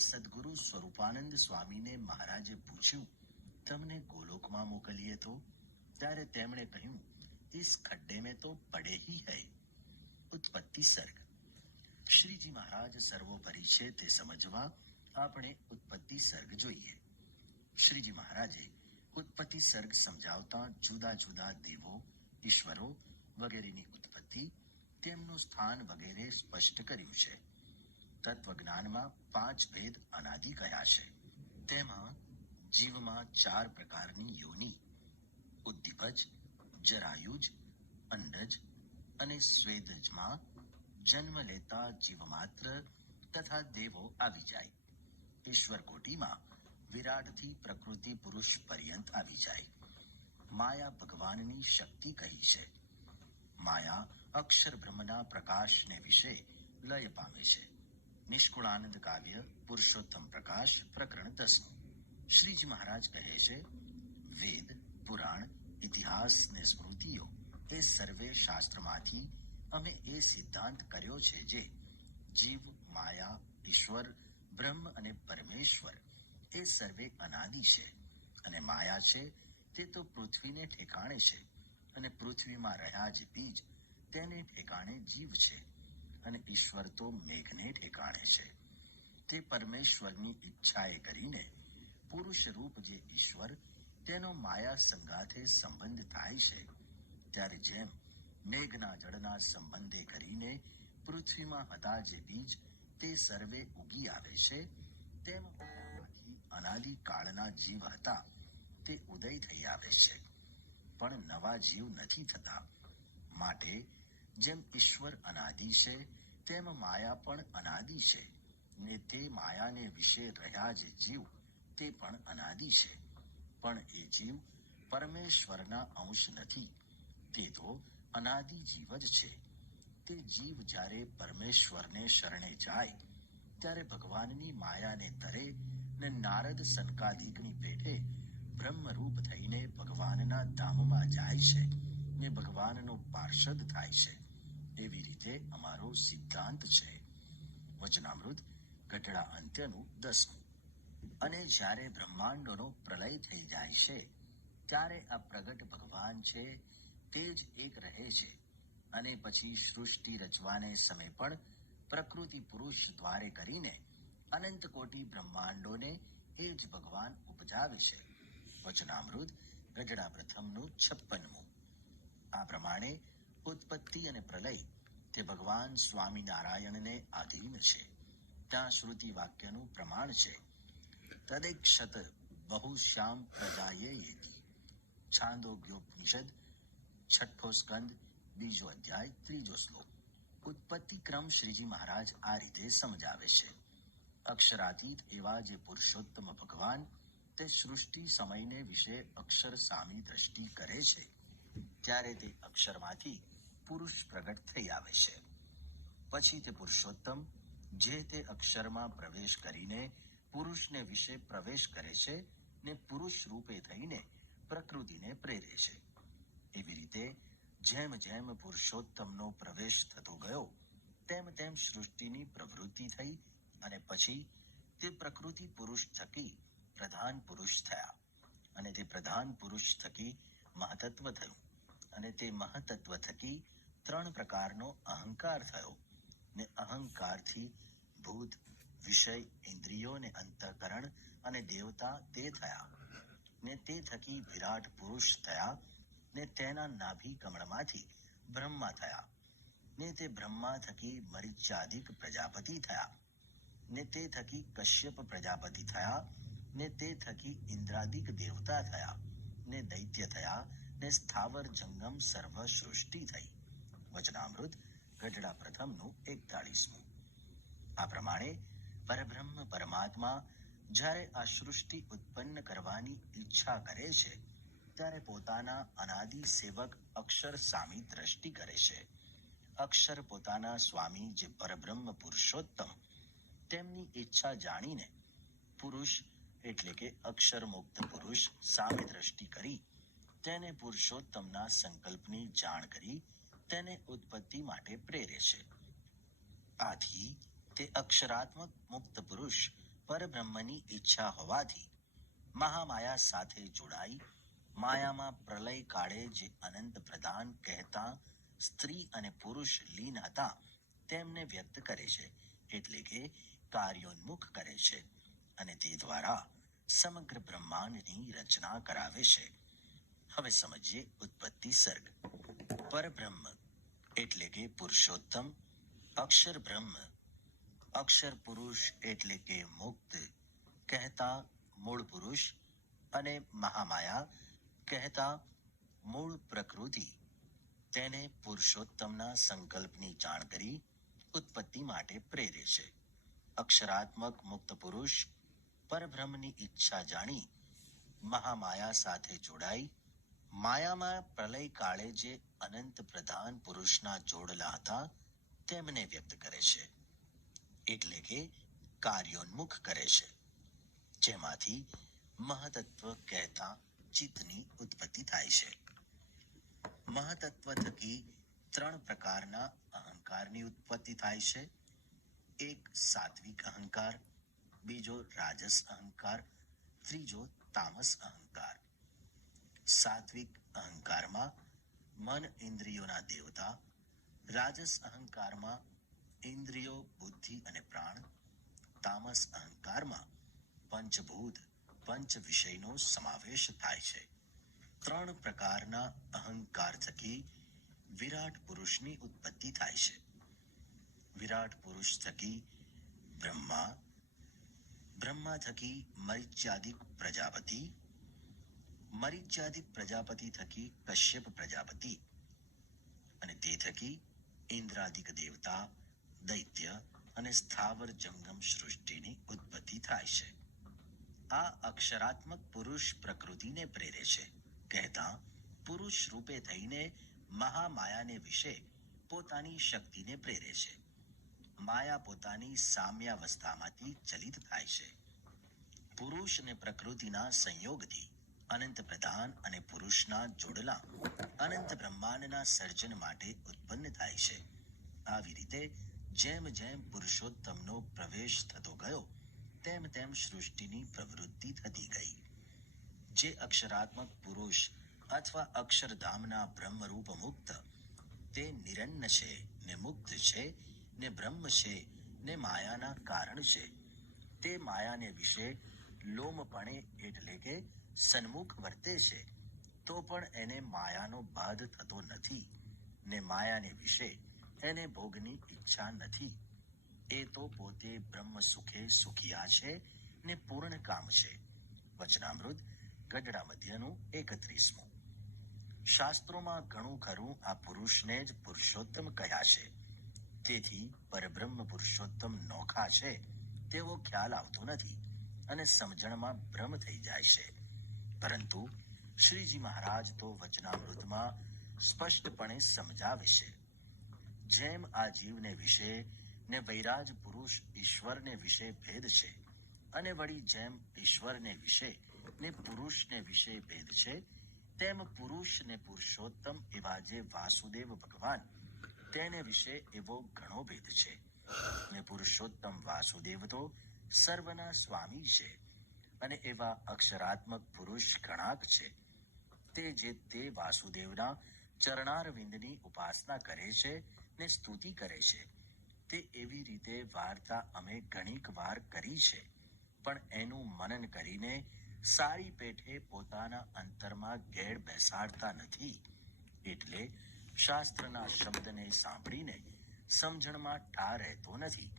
સદગુરુ સ્વરૂપાનંદ સ્વામીને મહારાજે પૂછ્યું, તમને ગોલોકમાં મોકલીએ તો? ત્યારે તેમણે કહ્યું, इस खड्डे में तो पड़े ही है। उत्पत्ति सर्ग। શ્રીજી મહારાજ સર્વોપરી છે તે સમજવા આપણે ઉત્પત્તિ સર્ગ જોઈએ. શ્રીજી મહારાજે ઉત્પત્તિ સર્ગ સમજાવતા જુદા જુદા દેવો, ઈશ્વરો વગેરેની ઉત્પત્તિ, તેમનું સ્થાન વગેરે સ્પષ્ટ કર્યું છે. તત્વજ્ઞાનમાં 5 ભેદ અનાદિ કયા છે. તેમાં જીવમાં 4 પ્રકારની યોનિ, ઉદ્દીપજ, જરાયુજ, અંડજ અને સ્વેદજમાં જન્મ લેતા જીવ માત્ર તથા દેવો આવી જાય. ઈશ્વર કોટીમાં વિરાટથી પ્રકૃતિ પુરુષ પર્યંત આવી જાય. માયા ભગવાનની શક્તિ કહી છે. માયા અક્ષર બ્રહ્મના પ્રકાશને વિશે લય પામે છે. નિષ્કુળાનંદ કાવ્ય પુરુષોત્તમ પ્રકાશ પ્રકરણ 10. શ્રીજી મહારાજ કહે છે, વેદ, પુરાણ, ઇતિહાસ ને સ્મૃતિઓ એ સર્વે શાસ્ત્રમાંથી અમે એ સિદ્ધાંત કર્યો છે જે જીવ, માયા, ઈશ્વર, બ્રહ્મ અને પરમેશ્વર એ સર્વે અનાદિ છે. અને માયા છે તે તો પૃથ્વીને ઠેકાણે છે, અને પૃથ્વીમાં રહ્યા જે બીજ તેને ઠેકાણે જીવ છે, અને ઈશ્વર તો મેઘને ઠેકાણે છે. તે પરમેશ્વરની ઈચ્છાએ કરીને પુરુષ રૂપ જે ઈશ્વર તેનો માયા સંગાથે સંબંધ થાય છે. ત્યારે જેમ મેઘના જળના સંબંધે કરીને પૃથ્વીમાં હતા જે બીજ તે સર્વે ઉગી આવે છે, તેમ અનાદિ કાળના જીવ હતા તે ઉદય થઈ આવે છે, પણ નવા જીવ નથી થતા. માટે જેમ ઈશ્વર અનાદિ છે તેમ માયા પણ અનાદિ છે, ને તે માયાને વિશે રહ્યા જે જીવ તે પણ અનાદિ છે. પણ એ જીવ પરમેશ્વરના અંશ નથી, તે તો અનાદિ જીવ જ છે. તે જીવ જ્યારે પરમેશ્વરને શરણે જાય ત્યારે ભગવાનની માયાને તરે ને નારદ સનકાદિકની પેઠે બ્રહ્મરૂપ થઈને ભગવાનના ધામમાં જાય છે ને ભગવાનનો પાર્ષદ થાય છે. એવી રીતે અમારો સિદ્ધાંત છે. વચનામૃત ગઢડા અંત્યનું 10. અને જ્યારે બ્રહ્માંડોનો પ્રલય થઈ જાય છે ત્યારે આ પ્રગટ ભગવાન છે તે જ એક રહે છે. અને પછી સૃષ્ટિ રચવાને સમય પણ પ્રકૃતિ પુરુષ દ્વારે કરીને અનંત કોટી બ્રહ્માંડોને એ જ ભગવાન ઉપજાવે છે. વચનામૃત ગઢડા પ્રથમનું 56. આ પ્રમાણે ઉત્પત્તિ અને પ્રલય તે ભગવાન સ્વામિનારાયણને આધીન છે. ત્યાં શ્રુતિ વાક્યનું પ્રમાણ છે, તદેક્ષત બહુશ્યામ પ્રજાયેતિ. છાંદોગ્યોપનિષદ 6ઠ્ઠો સ્કંદ 2જો અધ્યાય 3જો શ્લોક. ઉત્પત્તિ ક્રમ શ્રીજી મહારાજ આ રીતે સમજાવે છે. અક્ષરાતીત એવા જે પુરુષોત્તમ ભગવાન તે સૃષ્ટિ સમયને વિશે અક્ષર સામી દ્રષ્ટિ કરે છે ત્યારે તે અક્ષરમાંથી પુરુષ પ્રગટ થઈ આવે છે. પછી તે પુરુષોત્તમ જે તે અક્ષરમાં પ્રવેશ કરીને પુરુષને વિશે પ્રવેશ કરે છે ને પુરુષ રૂપે થઈને પ્રકૃતિને પ્રેરે છે. એવી રીતે જેમ જેમ પુરુષોત્તમનો પ્રવેશ થતો ગયો તેમ તેમ સૃષ્ટિની પ્રવૃત્તિ થઈ, અને પછી તે પ્રકૃતિ પુરુષ થકી પ્રધાન પુરુષ થયા, અને તે પ્રધાન પુરુષ થકી મહતત્વ થયું, અને તે મહતત્વ થકી 3 પ્રકારનો અહંકાર થયો, ને અહંકારથી ભૂત, વિષય, ઇન્દ્રિયો ને અંતઃકરણ અને દેવતા તે થયા, ને તે થકી વિરાટ પુરુષ થયા, ને તેના નાભી કમળમાંથી બ્રહ્મા થયા, ને તે બ્રહ્મા થકી મરીચ્યાદિક પ્રજાપતિ થયા, ને તે થકી કશ્યપ પ્રજાપતિ થયા, ને તે થકી ઇન્દ્રાદિક દેવતા થયા, ને દૈત્ય થયા, ને સ્થાવર જંગમ સર્વ સૃષ્ટિ થઈ. વચનામૃત ગઢડા પ્રથમનું 41. આ પ્રમાણે પરબ્રહ્મ પરમાત્મા જ્યારે આ સૃષ્ટિ ઉત્પન્ન કરવાની ઈચ્છા કરે છે ત્યારે પોતાના અનાદિ સેવક અક્ષર સામી દ્રષ્ટિ કરે છે. અક્ષર પોતાના સ્વામી જે પરબ્રહ્મ પુરુષોત્તમ તેમની ઈચ્છા જાણીને પુરુષ એટલે કે અક્ષર મુક્ત પુરુષ સામે દ્રષ્ટિ કરી તેને પુરુષોત્તમના સંકલ્પની જાણ કરી તેને ઉત્પત્તિ માટે પ્રેરે છે. આથી તે અક્ષરાત્મક મુક્ત પુરુષ પરબ્રહ્મની ઈચ્છા હોવાથી મહામાયા સાથે જોડાઈ માયામાં પ્રલય કાળે જે અનંત પ્રધાન કહેતા સ્ત્રી અને પુરુષ લીન હતા તેમને વ્યક્ત કરે છે, એટલે કે કાર્યોન્મુખ કરે છે અને તે દ્વારા સમગ્ર બ્રહ્માંડની રચના કરાવે છે. હવે સમજીએ ઉત્પત્તિ સર્ગ. પરબ્રહ્મ એટલે કે પુરુષોત્તમ, અક્ષર બ્રહ્મ, અક્ષર પુરુષ એટલે કે મુક્ત કહેતા મૂળ પુરુષ અને મહામાયા કહેતા મૂળ પ્રકૃતિ તેને પુરુષોત્તમના સંકલ્પની જાણ કરી ઉત્પત્તિ માટે પ્રેરે છે. અક્ષરાત્મક મુક્ત પુરુષ પરબ્રહ્મની ઈચ્છા જાણી મહામાયા સાથે જોડાઈ માયામાં પ્રલય કાળે જે અનંત પ્રધાન પુરુષના જોડલા હતા તેમને વ્યક્ત કરે છે, એટલે કે કાર્યોન્મુખ કરે છે, જેમાંથી મહતત્વ કહેતા ચિત્તની ઉત્પત્તિ થાય છે. મહતત્વ થકી 3 પ્રકારના અહંકારની ઉત્પત્તિ થાય છે. એક સાત્વિક અહંકાર, બીજો રાજસ અહંકાર, ત્રીજો તામસ અહંકાર. સાત્વિક અહંકારમાં મન ઇન્દ્રિયોના દેવતા, રાજસ અહંકારમાં ઇન્દ્રિયો, બુદ્ધિ અને પ્રાણ, તામસ અહંકારમાં પંચભૂત, પંચ વિષયનો સમાવેશ થાય છે. 3 પ્રકારના અહંકાર થકી વિરાટ પુરુષની ઉત્પત્તિ થાય છે. વિરાટ પુરુષ થકી બ્રહ્મા, બ્રહ્મા થકી મરીચ્યાદિક પ્રજાપતિ, મરીચ્યાદિક પ્રજાપતિ થકી કશ્યપ પ્રજાપતિ અને તે થકી ઇન્દ્રાદિક દેવતા, દૈત્ય અને સ્થાવર જંગમ સૃષ્ટિની ઉત્પત્તિ થાય છે. આ અક્ષરાત્મક પુરુષ પ્રકૃતિને પ્રેરે છે, કહેતા પુરુષ રૂપે થઈને મહામાયાને વિશે પોતાની શક્તિને પ્રેરે છે. માયા પોતાની સામ્યાવસ્થામાંથી ચલિત થાય છે. પુરુષ અને પ્રકૃતિના સંયોગથી અનંત પ્રધાન અને પુરુષના જોડલા અનંત બ્રહ્માંડના સર્જન માટે ઉત્પન્ન થાય છે. આવી રીતે જેમ જેમ પુરુષોત્તમનો પ્રવેશ થતો ગયો તેમ તેમ સૃષ્ટિની પ્રવૃત્તિ થતી ગઈ. જે અક્ષરાત્મક પુરુષ અથવા અક્ષરધામના બ્રહ્મરૂપ મુક્ત તે નિરન્ન છે ને મુક્ત છે ને બ્રહ્મ છે ને માયાના કારણ છે. તે માયાને વિશે લોમપણે એટલે કે સન્મુખ વર્તે છે તો પણ એને માયાનો બાધ થતો નથી ને માયાને વિશે એને ભોગની ઈચ્છા નથી. એ તો પોતે બ્રહ્મ સુખે સુખિયા છે ને પૂર્ણ કામ છે. વચનામૃત ગઢડા મધ્યનું 31. શાસ્ત્રોમાં ઘણું ખરું આ પુરુષને જ પુરુષોત્તમ કહ્યા છે. તેથી પરબ્રહ્મ પુરુષોત્તમ નોખા છે તેવો ખ્યાલ આવતો નથી અને સમજણમાં ભ્રમ થઈ જાય છે. પરંતુ શ્રીજી મહારાજ તો વચનામૃતમાં સ્પષ્ટપણે સમજાવે છે. જેમ આ જીવને વિશે ને વૈરાજ પુરુષ ઈશ્વરને વિશે ભેદ છે અને વળી જેમ ઈશ્વરને વિશે ને પુરુષને વિશે ભેદ છે તેમ પુરુષ ને પુરુષોત્તમ એવા જે વાસુદેવ ભગવાન તેને વિશે એવો ઘણો ભેદ છે ને પુરુષોત્તમ વાસુદેવ તો સર્વના સ્વામી છે અને એવા અક્ષરાત્મક પુરુષ ઘણાક છે. તે જે તે વાસુદેવના ચરણારવિંદની ઉપાસના કરે છે ને સ્તુતિ કરે છે તે એવી રીતે વાર્તા અમે ઘણીક વાર કરી છે, પણ એનું મનન કરીને સારી પેઠે પોતાના અંતરમાં ગેળ બેસાડતા નથી. એટલે શાસ્ત્રના શબ્દને સાંભળીને સમજણમાં ઠા રહેતો નથી.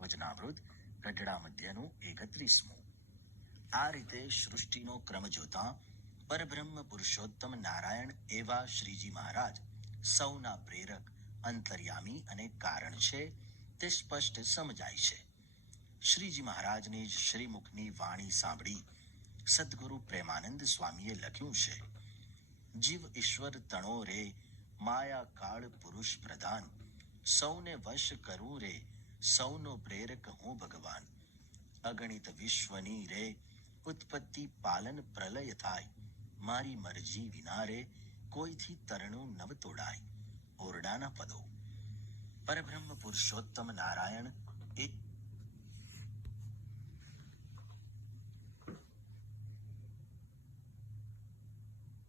વચનામૃત ગઢડા મધ્યનું 31. આ રીતે સૃષ્ટિનો ક્રમ જોતા પરબ્રહ્મ પુરુષોત્તમ નારાયણ એવા શ્રીજી મહારાજ સૌના પ્રેરક, અંતર્યામી અને કારણ છે તે સ્પષ્ટ સમજાય છે. શ્રીજી મહારાજની જ શ્રીમુખની વાણી સાંભળી સદગુરુ પ્રેમાનંદ સ્વામીએ લખ્યું છે: જીવ ઈશ્વર તણો રે, માયા કાળ પુરુષ પ્રધાન, સૌને વશ કરું રે, સૌનો પ્રેરક હું ભગવાન. અગણિત વિશ્વની રે, ઉત્પત્તિ પાલન પ્રલય થાય, મારી મરજી વિના રે, કોઈથી તરણું નવ તોડાય. ઓરડાના પદો. પરબ્રહ્મ પુરુષોત્તમ નારાયણ